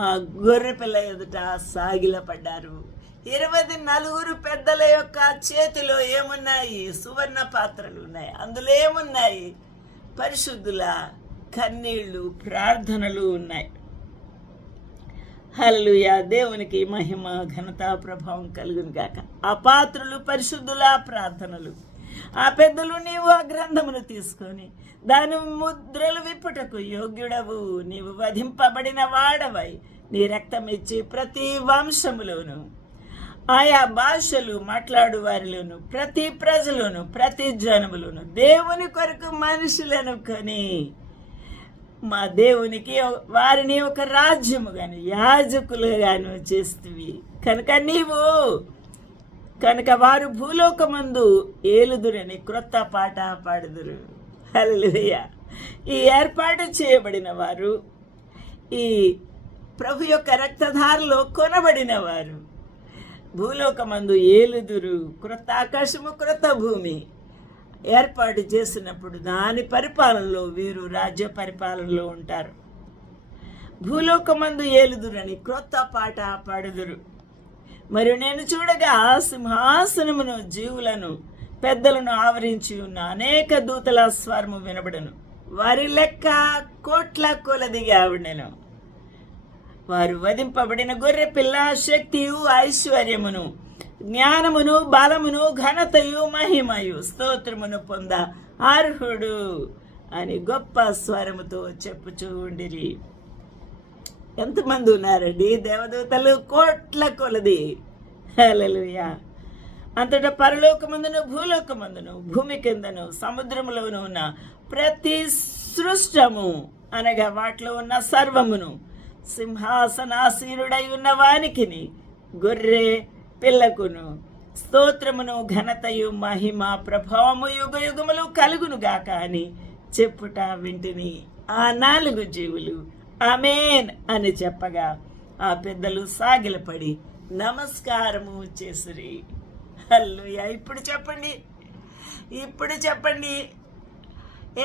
ఆ గొర్రె పిల్ల ఎదుట సాగిలపడ్డారు. 24 పెద్దల యొక్క చేతిలో ఏమున్నాయి? సువర్ణ పాత్రలు ఉన్నాయి. అందులో ఏమున్నాయి? పరిశుద్ధుల కన్నీళ్లు, ప్రార్థనలు ఉన్నాయి. హల్లెలూయా. దేవునికి మహిమ, ఘనత, ప్రభావం కలుగును గాక. ఆ పాత్రలు పరిశుద్ధుల ప్రార్థనలు. ఆ పెద్దలు, నీవు ఆ గ్రంథమును తీసుకొని దాని ముద్రలు విప్పుటకు యోగ్యుడవు, నీవు వధింపబడిన వాడవై నీ రక్తం ఇచ్చి ప్రతి వంశములోను, ఆయా భాషలు మాట్లాడు వారిలోను, ప్రతి ప్రజలోను, ప్రతి జనములోను దేవుని కొరకు మనుషులను కొని మా దేవునికి వారిని ఒక రాజ్యముగాను యాజకులుగాను చేస్తువి కనుక వారు భూలోకమందు ఏలుదురని క్రొత్త పాట పాడుదురు. హల్లెలూయా. ఈ ఏర్పాటు చేయబడిన వారు, ఈ ప్రభు యొక్క రక్తధారలో కొనబడిన వారు భూలోకమందు ఏలుదురు. క్రొత్త ఆకాశము, క్రొత్త భూమి ఏర్పాటు చేసినప్పుడు దాని పరిపాలనలో వీరు రాజ్య పరిపాలనలో ఉంటారు. భూలోకమందు ఏలుదురని క్రొత్త పాట పాడుదురు. మరియు నేను చూడగా సింహాసనమును, జీవులను, పెద్దలను ఆవరించి ఉన్న అనేక దూతల స్వరము వినబడను. వారి లెక్క కోట్ల కొలదిగా ఉండెను. వారు వధింపబడిన గొర్రె పిల్ల శక్తియు, ఐశ్వర్యమును, జ్ఞానమును, బలమును, ఘనతయు, మహిమయు, స్తోత్రమును పొంద అర్హుడు అని గొప్ప స్వరముతో చెప్పుచూ ఉండిరి. ఎంతమంది ఉన్నారండి దేవదూతలు? కోట్ల కొలది. హల్లెలూయా. అంతటా పరలోకమందును, భూలోకమందును, భూమి కిందను, సముద్రములోను ఉన్న ప్రతి సృష్టము అనగా వాటిలో ఉన్న సర్వమును, సింహాసనాసీనుడై ఉన్న వానికిని, గొర్రె పిల్లకును స్తోత్రమును, ఘనతయు, మహిమ, ప్రభావము యుగ యుగములు కలుగును గాక అని చెప్పుట వింటిని. ఆ 4 జీవులు ఆమేన్ అని చెప్పగా ఆ పెద్దలు సాగిలపడి నమస్కారము చేసిరి. హల్లెలూయా. ఇప్పుడు చెప్పండి,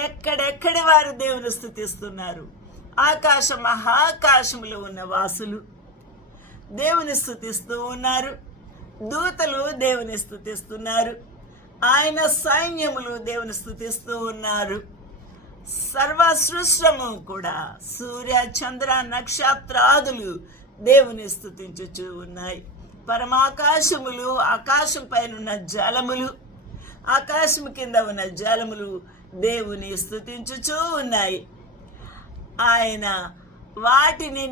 ఎక్కడెక్కడి వారు దేవుని స్తుతిస్తున్నారు? ఆకాశ మహాకాశములో ఉన్న వాసులు దేవుని స్తుతిస్తూ ఉన్నారు. దూతలు దేవుని స్తుతిస్తున్నారు. ఆయన సైన్యములు దేవుని స్తుతిస్తూ ఉన్నారు. సర్వ సృష్టము కూడా, సూర్య, చంద్ర, నక్షత్రాదులు దేవుని స్తుతించుచూ ఉన్నాయి. పరమాకాశములు, ఆకాశం పైన ఉన్న జలములు, ఆకాశం కింద ఉన్న జలములు దేవుని స్తుతించుచూ ఉన్నాయి. ఆయన వాటిని